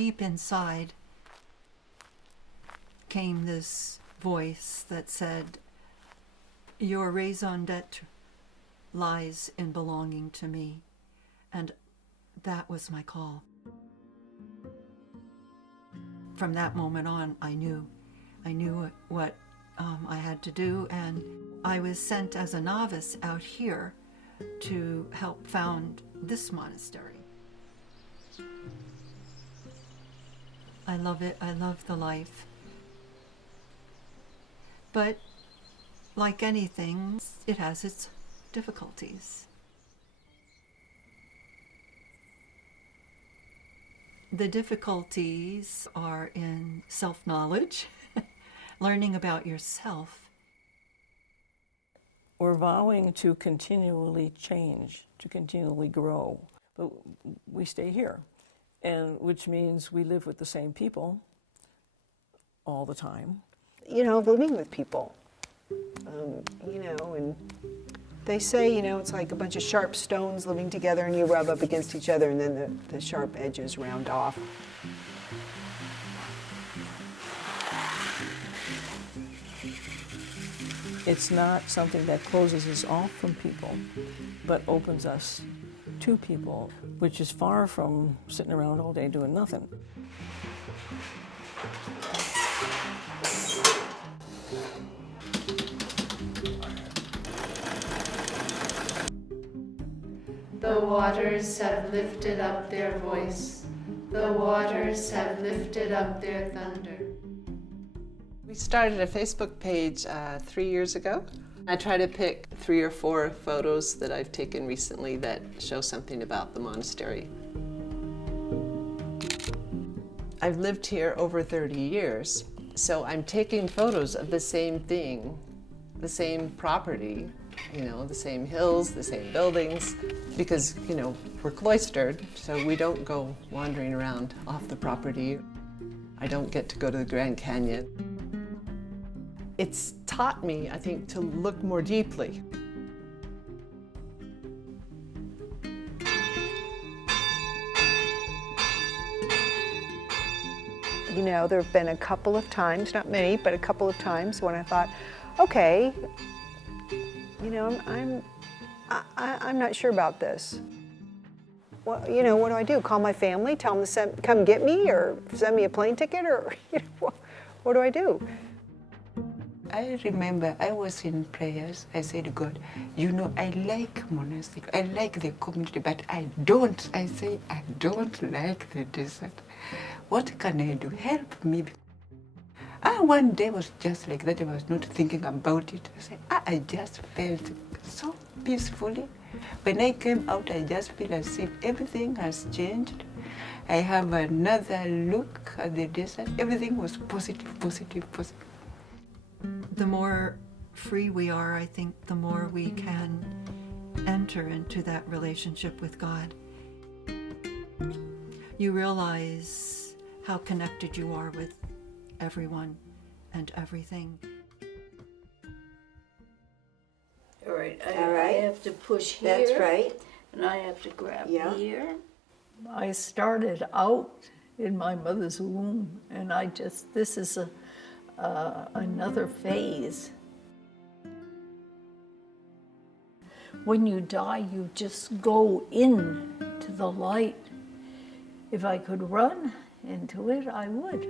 deep inside came this voice that said, your raison d'etre lies in belonging to me. And that was my call. From that moment on, I knew what I had to do, and I was sent as a novice out here to help found this monastery. I love it. I love the life. But like anything, it has its difficulties. The difficulties are in self-knowledge, learning about yourself. We're vowing to continually change, to continually grow, but we stay here, and which means we live with the same people all the time. You know, living with people, you know, and they say, you know, it's like a bunch of sharp stones living together and you rub up against each other and then the sharp edges round off. It's not something that closes us off from people, but opens us to people, which is far from sitting around all day doing nothing. The waters have lifted up their voice. The waters have lifted up their thunder. We started a Facebook page 3 years ago. I try to pick 3 or 4 photos that I've taken recently that show something about the monastery. I've lived here over 30 years, so I'm taking photos of the same thing, the same property, you know, the same hills, the same buildings, because, you know, we're cloistered, so we don't go wandering around off the property. I don't get to go to the Grand Canyon. It's taught me, I think, to look more deeply. You know, there have been a couple of times, not many, but a couple of times when I thought, okay, you know, I'm not sure about this. Well, you know, what do I do? Call my family, tell them to come get me, or send me a plane ticket, or you know, what do I do? I remember I was in prayers. I said, God, you know, I like monastic, I like the community, but I don't like the desert. What can I do? Help me. One day was just like that. I was not thinking about it. I said, I just felt so peacefully. When I came out, I just feel as if everything has changed. I have another look at the desert. Everything was positive, positive, positive. The more free we are, I think, the more we can enter into that relationship with God. You realize how connected you are with everyone and everything. All right, All right. I have to push here. That's right. And I have to grab Yeah. here. I started out in my mother's womb, and this is another phase. When you die, you just go in to the light. If I could run into it, I would.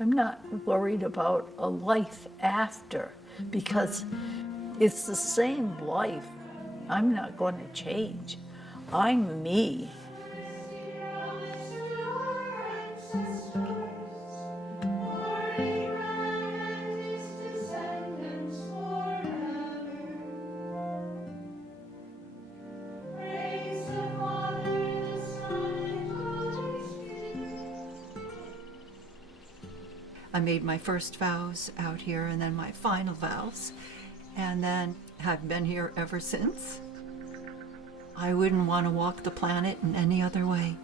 I'm not worried about a life after, because it's the same life. I'm not going to change. I'm me. I made my first vows out here and then my final vows, and then have been here ever since. I wouldn't want to walk the planet in any other way.